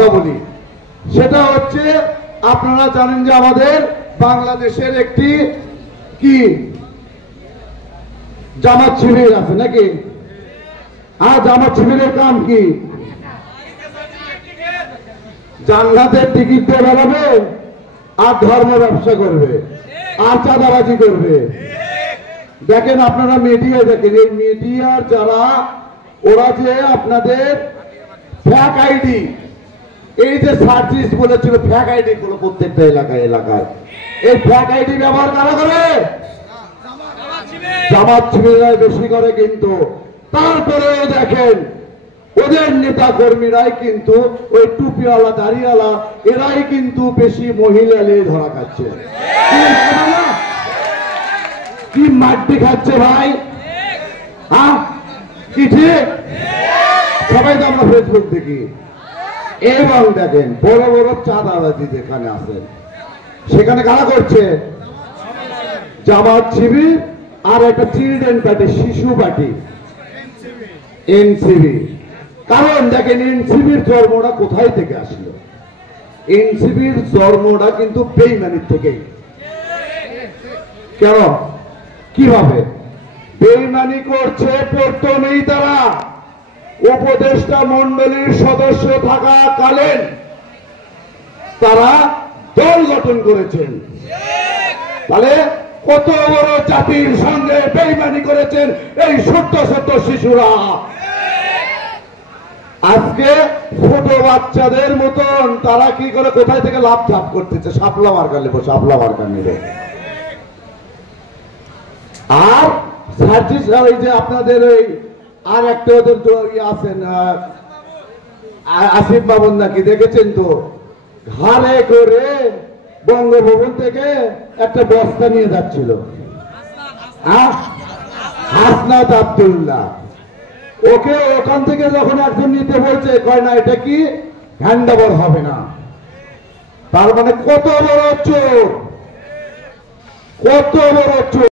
কথা বলি। সেটা হচ্ছে আপনারা জানেন যে আমাদের বাংলাদেশের একটি কি জামাত শিবির আছে নাকি? আর জামাত শিবিরের কাম কি? জান্নাতের টিকিট দিয়ে বেড়াবে আর ধর্ম ব্যবসা করবে আর চাঁদাবাজি করবে। দেখেন আপনারা মিডিয়া দেখেন, এই মিডিয়ার যারা ওরা যে আপনাদের ফ্যাক আইডি, এই যে সার্জিস বলেছিল ফ্যাক আইডি গুলো প্রত্যেকটা এলাকায় এলাকায়, এই ফ্যাক আইডি ব্যবহার কারা করে? জামাত শিবিররা বেশি করে। কিন্তু তারপরেও দেখেন ওদের নেতা কর্মীরাই কিন্তু ওই টুপিওয়ালা দাড়িওয়ালা এরাই কিন্তু বেশি মহিলা নিয়ে ধরা খাচ্ছে। কি মাটি খাচ্ছে ভাই? হ্যাঁ কি ঠিক? সবাই তো আমরা ফেসবুক দেখি। এবং দেখেন বড় বড় চাঁদাবাজি যেখানে আছে সেখানে কারা করছে? জামাত শিবির আর একটা চিলড্রেন পার্টি, শিশু পার্টি, এনসিবি। কারণ দেখেন এনসিবির জন্মটা কোথায় থেকে আসলো? এনসিবির জন্মটা কিন্তু বেইমানির থেকেই। কেন কিভাবে বেইমানি করছে? প্রথমেই তারা উপদেষ্টা মন্ডলীর সদস্য থাকাকালীন তারা দল গঠন করেছেন। তাহলে কত বড় জাতির সঙ্গে বেইমানি করেছেন এই ছোট্ট ছোট্ট শিশুরা। আজকে ছোট বাচ্চাদের মতন তারা কি করে কোথায় থেকে লাভ ঝাপ করতেছে? শাপলা মার্কা নেবো, শাপলা মার্কা নেবে। আর সার্জিস ওই যে আপনাদের ওই আর একটা ওদের আছেন আসিফ বাবন নাকি, দেখেছেন তো? ঘাড়ে করে বঙ্গভবন থেকে একটা বস্তা নিয়ে যাচ্ছিল হাসনাত আব্দুল্লাহ। ওকে ওখান থেকে যখন একজন নিতে বলছে, কয় না এটা কি হ্যান্ড ওভার হবে না। তার মানে কত বড় চোর, কত বড় চোর।